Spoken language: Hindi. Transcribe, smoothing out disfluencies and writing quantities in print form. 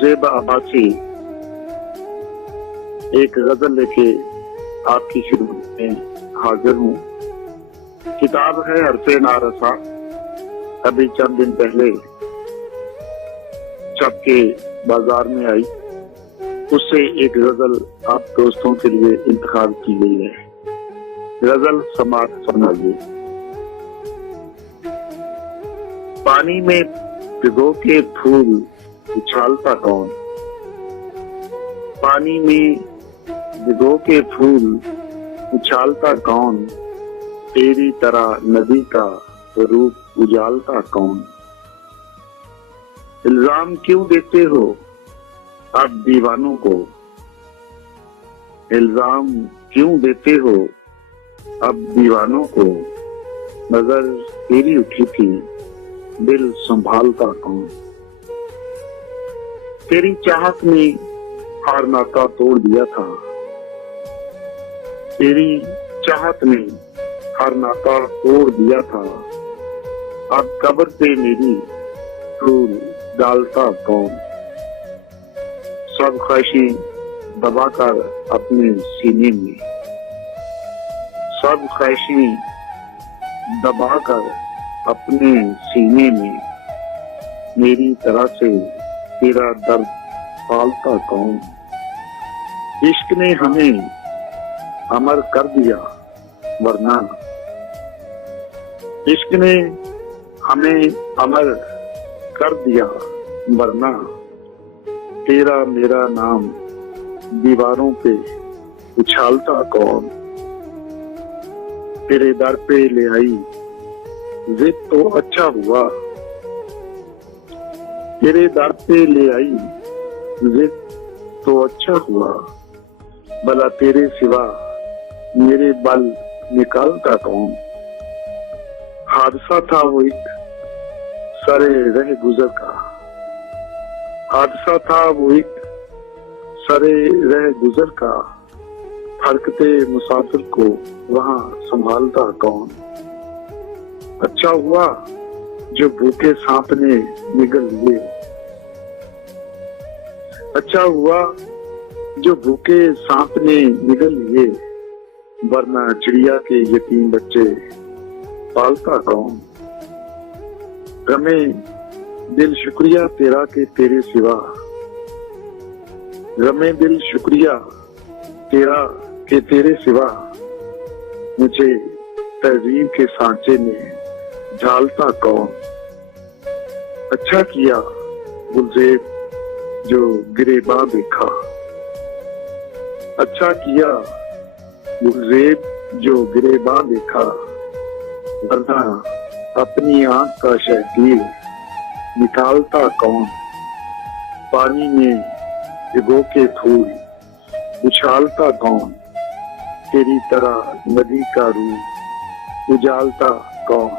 गुलजेब अब्बासी एक गजल लेके आपकी खिदमत में हाजिर हूँ। किताब है अरसे नारसा, अभी चंद दिन पहले छप के बाजार में आई। उससे एक गजल आप दोस्तों के लिए इंतखाब की गई है। गजल समात सुनाइए। पानी में भिगो के फूल उछालता कौन, पानी में भिगो के फूल उछालता कौन, तेरी तरह नदी का रूप उजालता कौन। इल्जाम क्यों देते हो अब दीवानों को, इल्जाम क्यों देते हो अब दीवानों को। नजर तेरी उठी थी दिल संभालता कौन। तेरी चाहत ने हार नाता तोड़ दिया था, तेरी चाहत ने हार नाता तोड़ दिया था। अब कब्र पे मेरी फूल डालता कौन। सब ख्वाहिशें दबाकर अपने सीने में, सब ख्वाहिशें दबाकर अपने सीने में, मेरी तरह से तेरा दर्द पालता कौन। इश्क ने हमें अमर कर दिया वरना, इश्क ने हमें अमर कर दिया वरना। तेरा मेरा नाम दीवारों पे उछालता कौन। तेरे दर पे ले आई जिद तो अच्छा हुआ, तेरे दर पे ले आई जिद तो अच्छा हुआ। भला तेरे सिवा मेरे बल निकालता कौन। हादसा था वो एक सरे रह गुजर का, हादसा था वो एक सरे रह गुजर का। फरकते मुसाफिर को वहां संभालता कौन। अच्छा हुआ जो भूखे सांप ने निगल लिए, अच्छा हुआ जो भूखे सांप ने निगल लिए। वरना चिड़िया के यतीम बच्चे पालता कौन। गमे दिल शुक्रिया तेरा के तेरे सिवा, गमे दिल शुक्रिया तेरा के तेरे सिवा। मुझे तहजीब के सांचे में झालता कौन। अच्छा किया गुलजेब जो गिरेबां देखा, अच्छा किया गुलजेब जो गिरेबां देखा। वरना अपनी आंख का शहकीर निकालता कौन। पानी में भिगो के फूल उछालता कौन, तेरी तरह नदी का रूप उजालता कौन।